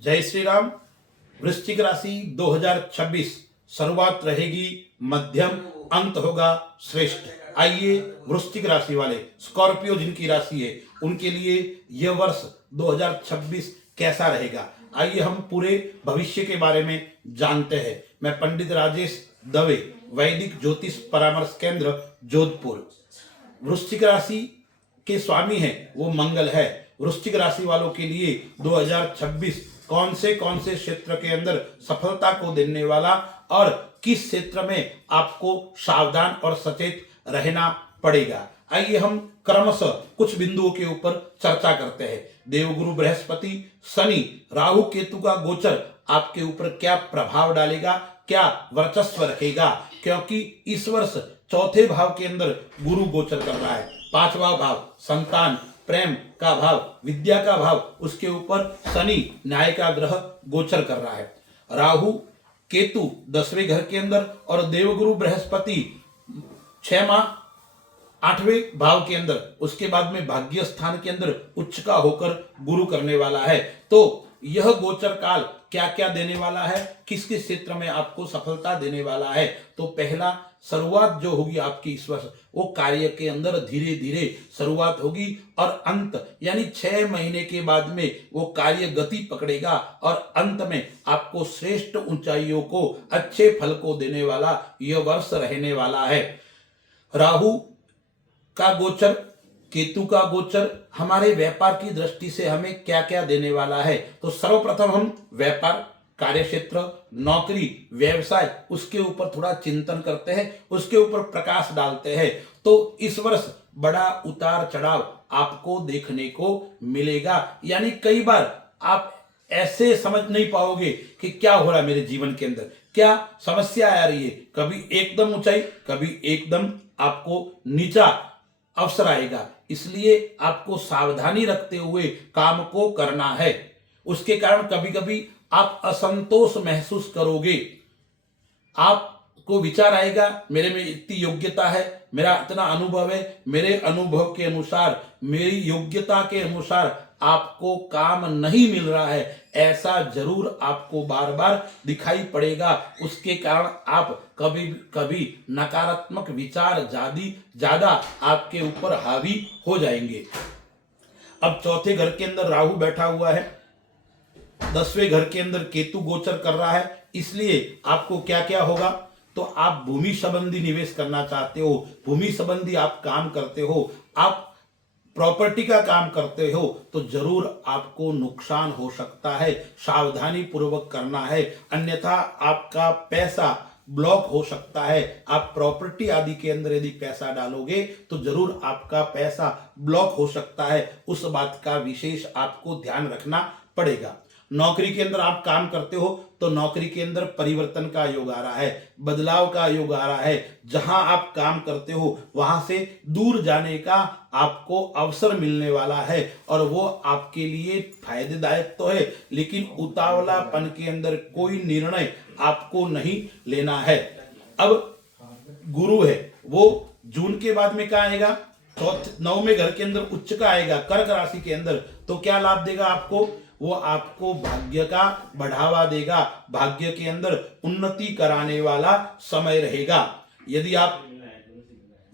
जय श्री राम। वृश्चिक राशि 2026 शुरुआत रहेगी मध्यम, अंत होगा श्रेष्ठ। आइए वृश्चिक राशि वाले स्कॉर्पियो जिनकी राशि है उनके लिए यह वर्ष 2026 कैसा रहेगा, आइए हम पूरे भविष्य के बारे में जानते हैं। मैं पंडित राजेश दवे, वैदिक ज्योतिष परामर्श केंद्र, जोधपुर। वृश्चिक राशि के स्वामी हैं वो मंगल है। वृश्चिक राशि वालों के लिए 2026 कौन से क्षेत्र के अंदर सफलता को देने वाला और किस क्षेत्र में आपको सावधान और सचेत रहना पड़ेगा, आइए हम क्रमशः कुछ बिंदुओं के ऊपर चर्चा करते हैं। देवगुरु बृहस्पति, शनि, राहु, केतु का गोचर आपके ऊपर क्या प्रभाव डालेगा, क्या वर्चस्व रखेगा, क्योंकि इस वर्ष चौथे भाव के अंदर गुरु गोचर कर रहा है। पांचवा भाव संतान, प्रेम का भाव, विद्या का भाव, उसके ऊपर शनि न्याय का ग्रह गोचर कर रहा है। राहु केतु 10वें घर के अंदर और देवगुरु बृहस्पति 6 माह 8वें भाव के अंदर, उसके बाद में भाग्य स्थान के अंदर उच्च का होकर गुरु करने वाला है। तो यह गोचर काल क्या क्या देने वाला है, किस किस क्षेत्र में आपको सफलता देने वाला है। तो पहला शुरुआत जो होगी आपकी इस वर्ष, वो कार्य के अंदर धीरे धीरे शुरुआत होगी और अंत यानी 6 महीने के बाद में वो कार्य गति पकड़ेगा और अंत में आपको श्रेष्ठ ऊंचाइयों को, अच्छे फल को देने वाला यह वर्ष रहने वाला है। राहु का गोचर, केतु का गोचर हमारे व्यापार की दृष्टि से हमें क्या क्या देने वाला है। तो सर्वप्रथम हम व्यापार, कार्यक्षेत्र, नौकरी, व्यवसाय, उसके ऊपर थोड़ा चिंतन करते हैं, उसके ऊपर प्रकाश डालते हैं। तो इस वर्ष बड़ा उतार चढ़ाव आपको देखने को मिलेगा, यानी कई बार आप ऐसे समझ नहीं पाओगे कि क्या हो रहा है मेरे जीवन के अंदर, क्या समस्या आ रही है। कभी एकदम ऊंचाई, कभी एकदम आपको नीचा अवसर आएगा, इसलिए आपको सावधानी रखते हुए काम को करना है। उसके कारण कभी कभी आप असंतोष महसूस करोगे, आपको विचार आएगा मेरे में इतनी योग्यता है, मेरा इतना अनुभव है, मेरे अनुभव के अनुसार, मेरी योग्यता के अनुसार आपको काम नहीं मिल रहा है, ऐसा जरूर आपको बार बार दिखाई पड़ेगा। उसके कारण आप कभी कभी नकारात्मक विचार ज्यादा आपके ऊपर हावी हो जाएंगे। अब चौथे घर के अंदर राहु बैठा हुआ है, 10वें घर के अंदर केतु गोचर कर रहा है, इसलिए आपको क्या क्या होगा। तो आप भूमि संबंधी निवेश करना चाहते हो, भूमि संबंधी आप काम करते हो, आप प्रॉपर्टी का काम करते हो, तो जरूर आपको नुकसान हो सकता है, सावधानी पूर्वक करना है, अन्यथा आपका पैसा ब्लॉक हो सकता है। आप प्रॉपर्टी आदि के अंदर यदि पैसा डालोगे तो जरूर आपका पैसा ब्लॉक हो सकता है, उस बात का विशेष आपको ध्यान रखना पड़ेगा। नौकरी के अंदर आप काम करते हो तो नौकरी के अंदर परिवर्तन का योग आ रहा है, बदलाव का योग आ रहा है। जहां आप काम करते हो वहां से दूर जाने का आपको अवसर मिलने वाला है और वो आपके लिए फायदेदायक तो है, लेकिन उतावलापन के अंदर कोई निर्णय आपको नहीं लेना है। अब गुरु है वो जून के बाद में क्या आएगा, 9वें घर के अंदर उच्च का आएगा, कर्क राशि के अंदर। तो क्या लाभ देगा आपको, वो आपको भाग्य का बढ़ावा देगा, भाग्य के अंदर उन्नति कराने वाला समय रहेगा। यदि आप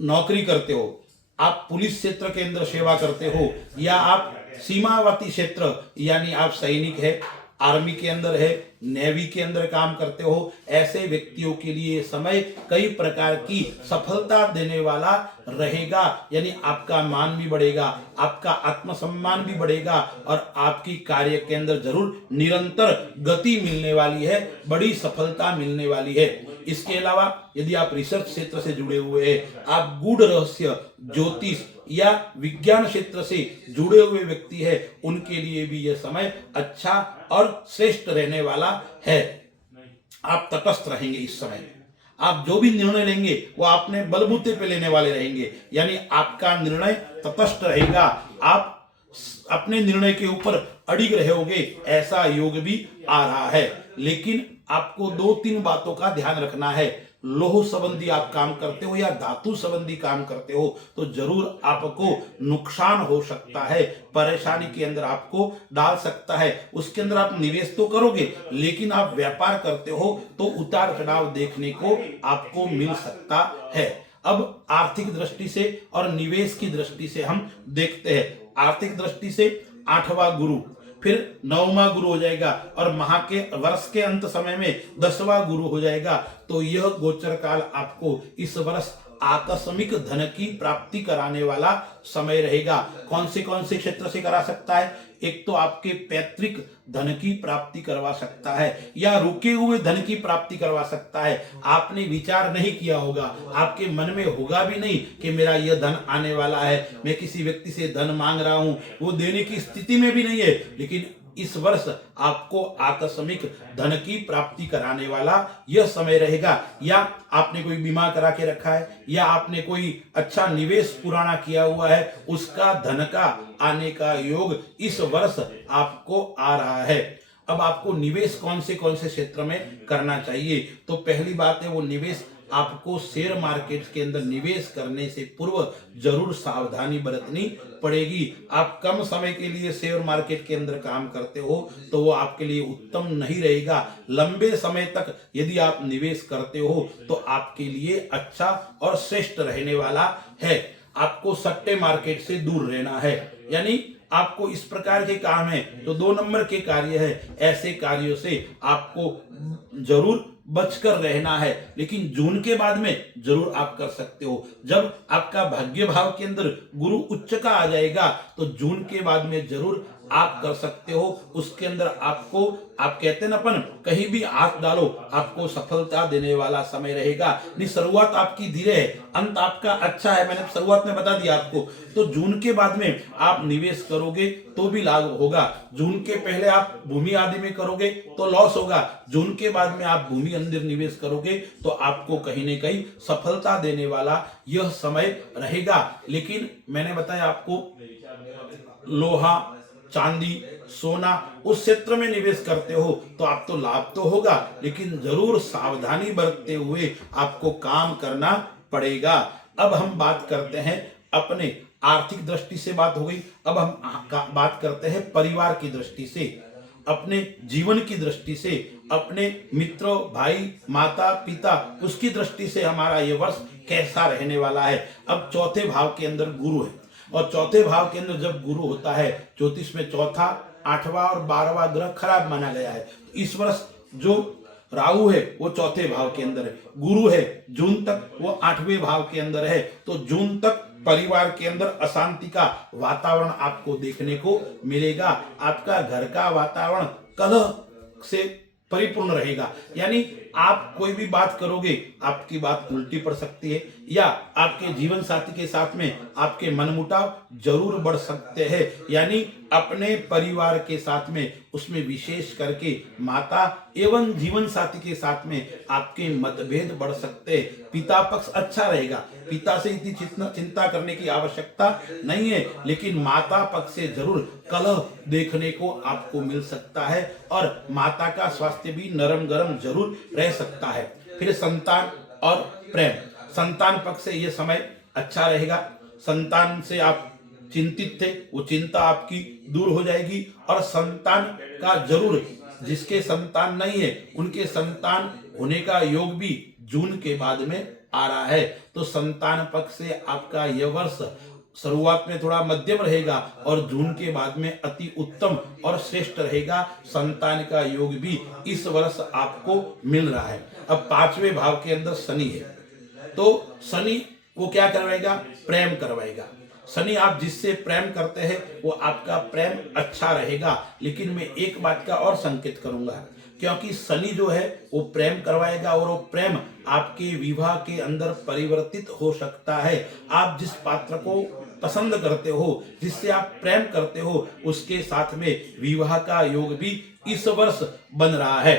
नौकरी करते हो, आप पुलिस क्षेत्र के अंदर सेवा करते हो, या आप सीमावर्ती क्षेत्र यानी आप सैनिक है, आर्मी के अंदर है, नेवी के अंदर काम करते हो, ऐसे व्यक्तियों के लिए समय कई प्रकार की सफलता देने वाला रहेगा। यानी आपका मान भी बढ़ेगा, आपका आत्मसम्मान भी बढ़ेगा और आपकी कार्य के अंदर जरूर निरंतर गति मिलने वाली है, बड़ी सफलता मिलने वाली है। इसके अलावा यदि आप रिसर्च क्षेत्र से जुड़े हुए हैं, आप गूढ़ रहस्य, ज्योतिष या विज्ञान क्षेत्र से जुड़े हुए व्यक्ति है, उनके लिए भी यह समय अच्छा और श्रेष्ठ रहने वाला है। आप तटस्थ रहेंगे इस समय, आप जो भी निर्णय लेंगे वो आपने बलबूते पे लेने वाले रहेंगे, यानी आपका निर्णय तटस्थ रहेगा, आप अपने निर्णय के ऊपर अड़िग रहोगे, ऐसा योग भी आ रहा है। लेकिन आपको 2-3 बातों का ध्यान रखना है। लोह संबंधी आप काम करते हो या धातु संबंधी काम करते हो तो जरूर आपको नुकसान हो सकता है, परेशानी के अंदर आपको डाल सकता है। उसके अंदर आप निवेश तो करोगे, लेकिन आप व्यापार करते हो तो उतार चढ़ाव देखने को आपको मिल सकता है। अब आर्थिक दृष्टि से और निवेश की दृष्टि से हम देखते हैं। आर्थिक दृष्टि से 8वां गुरु, फिर 9वां गुरु हो जाएगा और माह के वर्ष के अंत समय में 10वां गुरु हो जाएगा। तो यह गोचर काल आपको इस वर्ष आकस्मिक धन की प्राप्ति कराने वाला समय रहेगा। कौन से क्षेत्र से करा सकता है? एक तो आपके पैतृक धन की प्राप्ति करवा सकता है या रुके हुए धन की प्राप्ति करवा सकता है। आपने विचार नहीं किया होगा, आपके मन में होगा भी नहीं कि मेरा यह धन आने वाला है, मैं किसी व्यक्ति से धन मांग रहा हूं, वो देने की स्थिति में भी नहीं है, लेकिन इस वर्ष आपको आकस्मिक धन की प्राप्ति कराने वाला यह समय रहेगा। या आपने कोई बीमा करा के रखा है या आपने कोई अच्छा निवेश पुराना किया हुआ है, उसका धन का आने का योग इस वर्ष आपको आ रहा है। अब आपको निवेश कौन से क्षेत्र में करना चाहिए? तो पहली बात है वो निवेश आपको शेयर मार्केट के अंदर निवेश करने से पूर्व जरूर सावधानी बरतनी पड़ेगी। आप कम समय के लिए शेयर मार्केट के अंदर काम करते हो तो वो आपके लिए उत्तम नहीं रहेगा। लंबे समय तक यदि आप निवेश करते हो तो आपके लिए अच्छा और श्रेष्ठ रहने वाला है। आपको सट्टे मार्केट से दूर रहना है, यानी आपको इस प्रकार के काम है जो 2 नंबर के कार्य है, ऐसे कार्यों से आपको जरूर बचकर रहना है। लेकिन जून के बाद में जरूर आप कर सकते हो। जब आपका भाग्य भाव के अंदर गुरु उच्च का आ जाएगा तो जून के बाद में जरूर आप कर सकते हो। उसके अंदर आपको, आप कहते हैं ना अपन, कहीं भी हाथ डालो आपको सफलता देने वाला समय रहेगा। नहीं, शुरुआत आपकी धीरे है, अंत आपका अच्छा है, मैंने शुरुआत में बता दिया आपको। तो जून के बाद में आप निवेश करोगे तो भी लाभ होगा। जून के पहले आप भूमि आदि में करोगे तो लॉस होगा। जून के बाद में आप भूमि अंदर निवेश करोगे तो आपको कहीं न कहीं सफलता देने वाला यह समय रहेगा। लेकिन मैंने बताया आपको, लोहा, चांदी, सोना, उस क्षेत्र में निवेश करते हो तो आप तो लाभ तो होगा, लेकिन जरूर सावधानी बरतते हुए आपको काम करना पड़ेगा। अब हम बात करते हैं अपने आर्थिक दृष्टि से, बात हो गई। अब हम बात करते हैं परिवार की दृष्टि से, अपने जीवन की दृष्टि से, अपने मित्रों, भाई, माता पिता, उसकी दृष्टि से हमारा ये वर्ष कैसा रहने वाला है। अब चौथे भाव के अंदर गुरु है और चौथे भाव के अंदर जब गुरु होता है, ज्योतिष में चौथा, 8वां और 12वां ग्रह खराब माना गया है। तो इस वर्ष जो राहु है वो चौथे भाव के अंदर है, गुरु है जून तक वो 8वें भाव के अंदर है। तो जून तक परिवार के अंदर अशांति का वातावरण आपको देखने को मिलेगा। आपका घर का वातावरण कलह से परिपूर्ण रहेगा, यानी आप कोई भी बात करोगे आपकी बात उल्टी पड़ सकती है या आपके जीवन साथी के साथ में आपके मनमुटाव जरूर बढ़ सकते हैं। यानी अपने परिवार के साथ में, उसमें विशेष करके माता एवं जीवन साथी के साथ में आपके मतभेद बढ़ सकते हैं। पिता पक्ष अच्छा रहेगा, पिता से इतनी चिंता करने की आवश्यकता नहीं है, लेकिन माता पक्ष से जरूर कलह देखने को आपको मिल सकता है और माता का स्वास्थ्य भी नरम गरम जरूर रह सकता है। फिर संतान और प्रेम, संतान पक्ष से यह समय अच्छा रहेगा। संतान से आप चिंतित थे, वो चिंता आपकी दूर हो जाएगी और संतान का जरूर, जिसके संतान नहीं है उनके संतान होने का योग भी जून के बाद में आ रहा है। तो संतान पक्ष से आपका यह वर्ष शुरुआत में थोड़ा मध्यम रहेगा और जून के बाद में अति उत्तम और श्रेष्ठ रहेगा। संतान का योग भी इस वर्ष आपको मिल रहा है। अब 5वें भाव के अंदर शनि है, तो शनि वो क्या करवाएगा? प्रेम करवाएगा। शनि आप जिससे प्रेम करते हैं वो आपका प्रेम अच्छा रहेगा। लेकिन मैं एक बात का और संकेत करूंगा, क्योंकि शनि जो है वो प्रेम करवाएगा और वो प्रेम आपके विवाह के अंदर परिवर्तित हो सकता है। आप जिस पात्र को पसंद करते हो, जिससे आप प्रेम करते हो, उसके साथ में विवाह का योग भी इस वर्ष बन रहा है।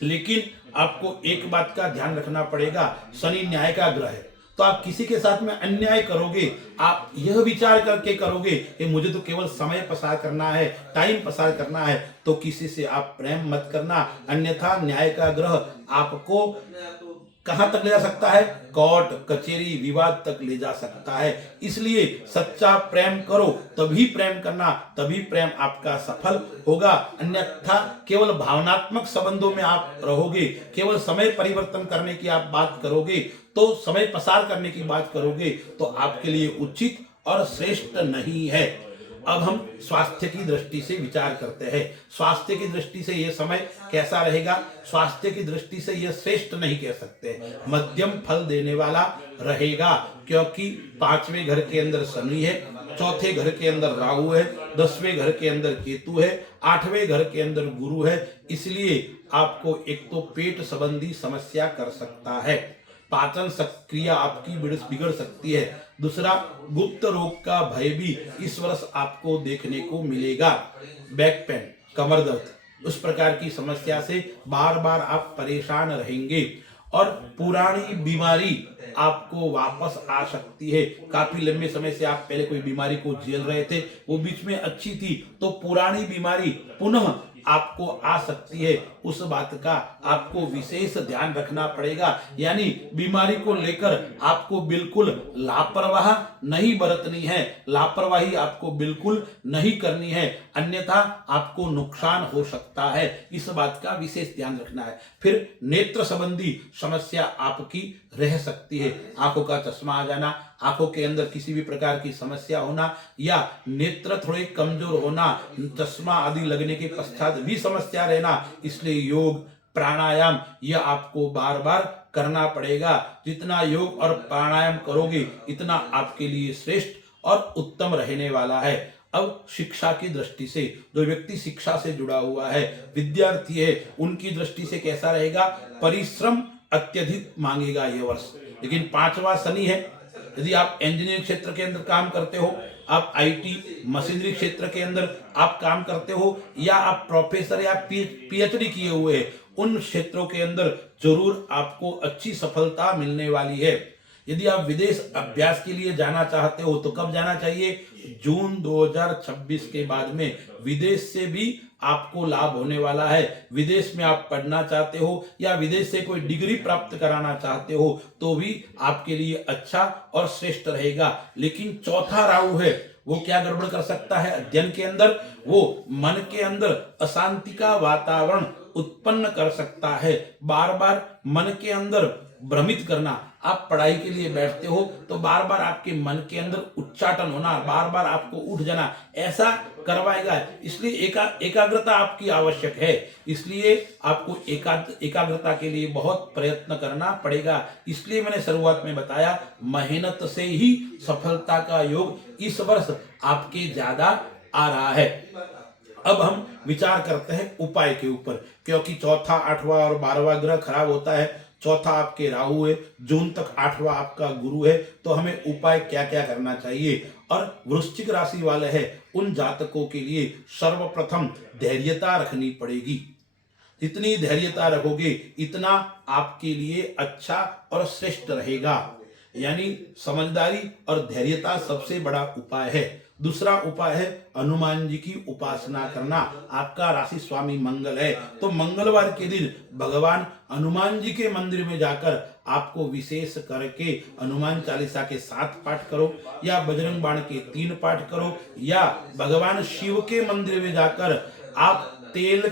लेकिन आपको एक बात का ध्यान रखना पड़ेगा, शनि न्याय का ग्रह है, तो आप किसी के साथ में अन्याय करोगे, आप यह विचार करके करोगे कि मुझे तो केवल समय पसार करना है, टाइम पसार करना है, तो किसी से आप प्रेम मत करना। अन्यथा न्याय का ग्रह आपको कहां तक ले जा सकता है? कोर्ट कचहरी विवाद तक ले जा सकता है। इसलिए सच्चा प्रेम करो, तभी प्रेम करना, तभी प्रेम आपका सफल होगा। अन्यथा केवल भावनात्मक संबंधों में आप रहोगे, केवल समय परिवर्तन करने की आप बात करोगे, तो समय पसार करने की बात करोगे, तो आपके लिए उचित और श्रेष्ठ नहीं है। अब हम स्वास्थ्य की दृष्टि से विचार करते हैं। स्वास्थ्य की दृष्टि से यह समय कैसा रहेगा? स्वास्थ्य की दृष्टि से यह श्रेष्ठ नहीं कह सकते, मध्यम फल देने वाला रहेगा, क्योंकि 5वें घर के अंदर शनि है, 4थे घर के अंदर राहु है, 10वें घर के अंदर केतु है, 8वें घर के अंदर गुरु है। इसलिए आपको एक तो पेट संबंधी समस्या कर सकता है, पाचन क्रिया आपकी बिगड़ सकती है। दूसरा, गुप्त रोग का भय भी इस वर्ष आपको देखने को मिलेगा। बैक पेन, कमर दर्द, उस प्रकार की समस्या से बार बार आप परेशान रहेंगे और पुरानी बीमारी आपको वापस आ सकती है। काफी लंबे समय से आप पहले कोई बीमारी को झेल रहे थे, वो बीच में अच्छी थी, तो पुरानी बीमारी पुनः आपको आ सकती है। उस बात का आपको विशेष ध्यान रखना पड़ेगा। यानी बीमारी को लेकर आपको बिल्कुल लापरवाह नहीं बरतनी है, लापरवाही आपको बिल्कुल नहीं करनी है, अन्यथा आपको नुकसान हो सकता है। इस बात का विशेष ध्यान रखना है। फिर नेत्र संबंधी समस्या आपकी रह सकती है, आंखों का चश्मा आ जाना, आंखों के अंदर किसी भी प्रकार की समस्या होना, या नेत्र थोड़े कमजोर होना, चश्मा आदि लगने के पश्चात भी समस्या रहना। इसलिए योग प्राणायाम यह आपको बार बार करना पड़ेगा। जितना योग और प्राणायाम करोगे, इतना आपके लिए श्रेष्ठ और उत्तम रहने वाला है। अब शिक्षा की दृष्टि से, जो व्यक्ति शिक्षा से जुड़ा हुआ है, विद्यार्थी है, उनकी दृष्टि से कैसा रहेगा? परिश्रम अत्यधिक मांगेगा यह वर्ष, लेकिन 5वां शनि है। यदि आप इंजीनियरिंग क्षेत्र के अंदर काम करते हो, आप आईटी मशीनरी क्षेत्र के अंदर आप काम करते हो, या आप प्रोफेसर या पीएचडी किए हुए हैं, उन क्षेत्रों के अंदर जरूर आपको अच्छी सफलता मिलने वाली है। यदि आप विदेश अभ्यास के लिए जाना चाहते हो, तो कब जाना चाहिए? जून 2026 के बाद में विदेश से भी आपको लाभ होने वाला है। विदेश में आप पढ़ना चाहते हो या विदेश से कोई डिग्री प्राप्त कराना चाहते हो, तो भी आपके लिए अच्छा और श्रेष्ठ रहेगा। लेकिन 4था राहु है, वो क्या गड़बड़ कर सकता है? अध्ययन के अंदर वो मन के अंदर अशांति का वातावरण उत्पन्न कर सकता है, बार बार मन के अंदर भ्रमित करना। आप पढ़ाई के लिए बैठते हो तो बार बार आपके मन के अंदर उच्चाटन होना, बार बार आपको उठ जाना, ऐसा करवाएगा। इसलिए एकाग्रता आपकी आवश्यक है। इसलिए आपको एकाग्रता के लिए बहुत प्रयत्न करना पड़ेगा। इसलिए मैंने शुरुआत में बताया, मेहनत से ही सफलता का योग इस वर्ष आपके ज्यादा आ रहा है। अब हम विचार करते हैं उपाय के ऊपर, क्योंकि 4था, 8वां और 12वां ग्रह खराब होता है। 4था आपके राहु है, जून तक 8वां आपका गुरु है, तो हमें उपाय क्या क्या करना चाहिए? और वृश्चिक राशि वाले हैं, उन जातकों के लिए सर्वप्रथम धैर्यता रखनी पड़ेगी। जितनी धैर्यता रखोगे, इतना आपके लिए अच्छा और श्रेष्ठ रहेगा। यानी समझदारी और धैर्यता सबसे बड़ा उपाय है। दूसरा उपाय है हनुमान जी की उपासना करना। आपका राशि स्वामी मंगल है, तो मंगलवार के दिन भगवान हनुमान जी के मंदिर में जाकर आपको विशेष करके हनुमान चालीसा के 7 पाठ करो, या बजरंग बाण के 3 पाठ करो, या भगवान शिव के मंदिर में जाकर आप तेल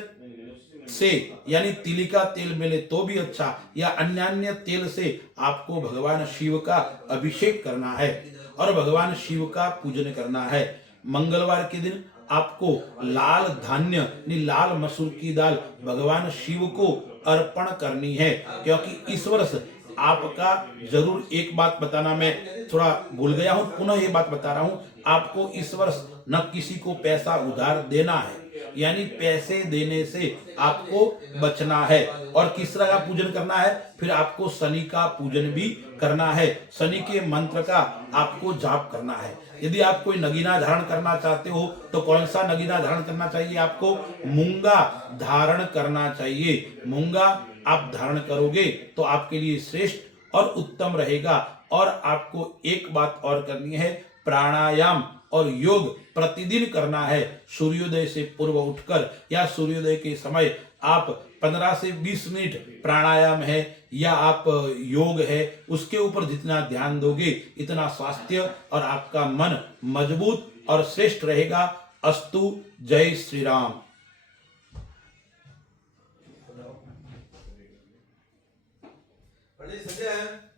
से, यानी तिली का तेल मिले तो भी अच्छा, या अन्य तेल से आपको भगवान शिव का अभिषेक करना है और भगवान शिव का पूजन करना है। मंगलवार के दिन आपको लाल धान्य यानी लाल मसूर की दाल भगवान शिव को अर्पण करनी है, क्योंकि इस वर्ष आपका जरूर, एक बात बताना मैं थोड़ा भूल गया हूं, पुनः ये बात बता रहा हूं, आपको इस वर्ष न किसी को पैसा उधार देना है, यानी पैसे देने से आपको बचना है। और किस तरह का पूजन करना है? फिर आपको शनि का पूजन भी करना है, शनि के मंत्र का आपको जाप करना है। यदि आप कोई नगीना धारण करना चाहते हो, तो कौन सा नगीना धारण करना चाहिए? आपको मूंगा धारण करना चाहिए। मूंगा आप धारण करोगे तो आपके लिए श्रेष्ठ और उत्तम रहेगा। और आपको एक बात और करनी है, प्राणायाम और योग प्रतिदिन करना है। सूर्योदय से पूर्व उठकर या सूर्योदय के समय आप 15 से 20 मिनट प्राणायाम है या आप योग है, उसके ऊपर जितना ध्यान दोगे इतना स्वास्थ्य और आपका मन मजबूत और श्रेष्ठ रहेगा। अस्तु। जय श्री राम। पंडित संजय